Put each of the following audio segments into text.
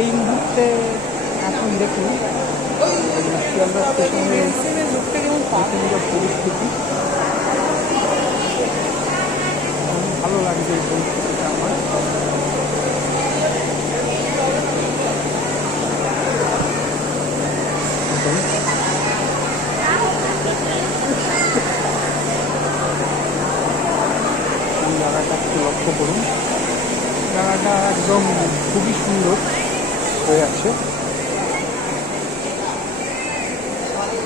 এই মুহূর্তে এখন দেখুন শিয়ালদা স্টেশনে পরিস্থিতি। ভালো লাগছে এই পরিস্থিতিটা আমার। জায়গাটা একটু লক্ষ্য করুন। জায়গাটা একদম খুবই সুন্দর হয়ে আছে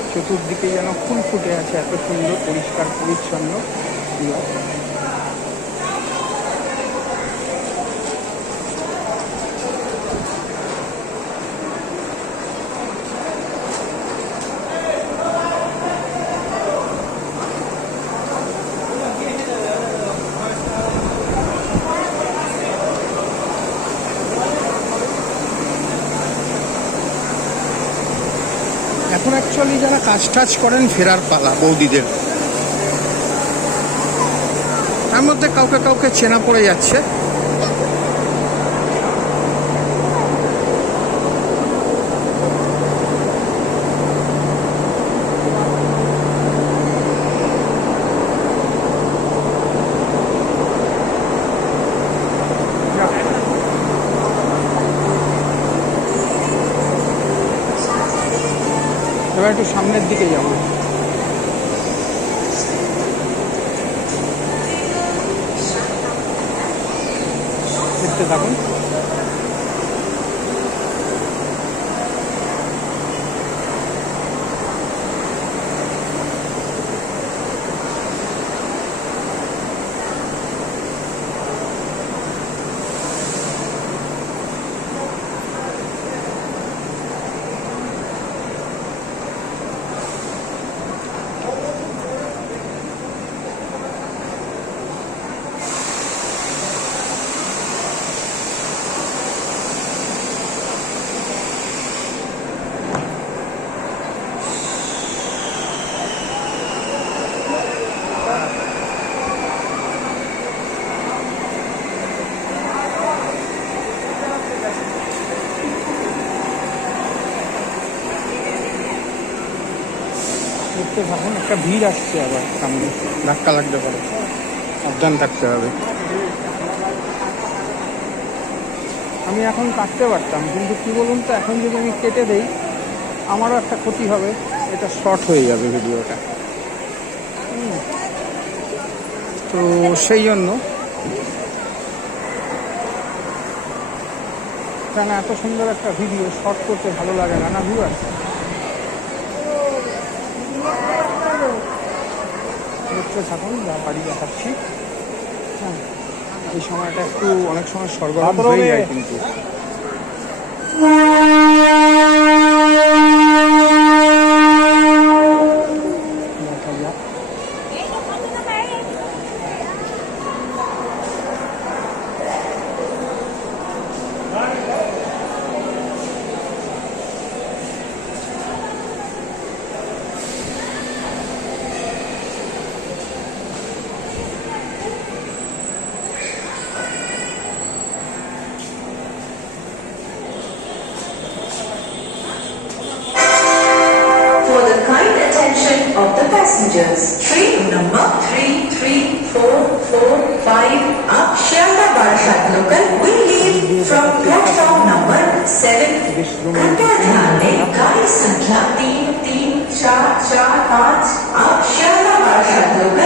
চতুর্দিকে যেন ফুল ফুটে আছে, এত সুন্দর, পরিষ্কার, পরিচ্ছন্ন। এখন অ্যাকচুয়ালি যারা কাজ টাজ করেন, ফেরার পালা বৌদিদের। তার মধ্যে কাউকে কাউকে চেনা পড়ে যাচ্ছে। এবার একটু সামনের দিকে যাব। দেখতে থাকুন। দেখতে থাকুন একটা ভিড় আসছে আবার সামনে। ধাক্কা লাগতে পারে। সাবধান থাকতে হবে। আমি এখন কাটতে পারতাম, কিন্তু কি বলুন তো, এখন যদি আমি কেটে দেই, আমারও একটা ক্ষতি হবে। এটা শর্ট হয়ে যাবে ভিডিওটা। তো সেই জন্য কেন এত সুন্দর একটা ভিডিও শর্ট করতে ভালো লাগে না না ভিউয়ার দেখতে থাকুন যা বাড়ি দেখাচ্ছি। হ্যাঁ এই সময়টা একটু অনেক সময় সরবরাহ হয়ে যায় কিন্তু। of the passengers. Train number 33445 up Shalda Barashat local will leave from platform number 7. कृपया ध्यान दें गाड़ी संख्या 3345 आप Shalda Barashat local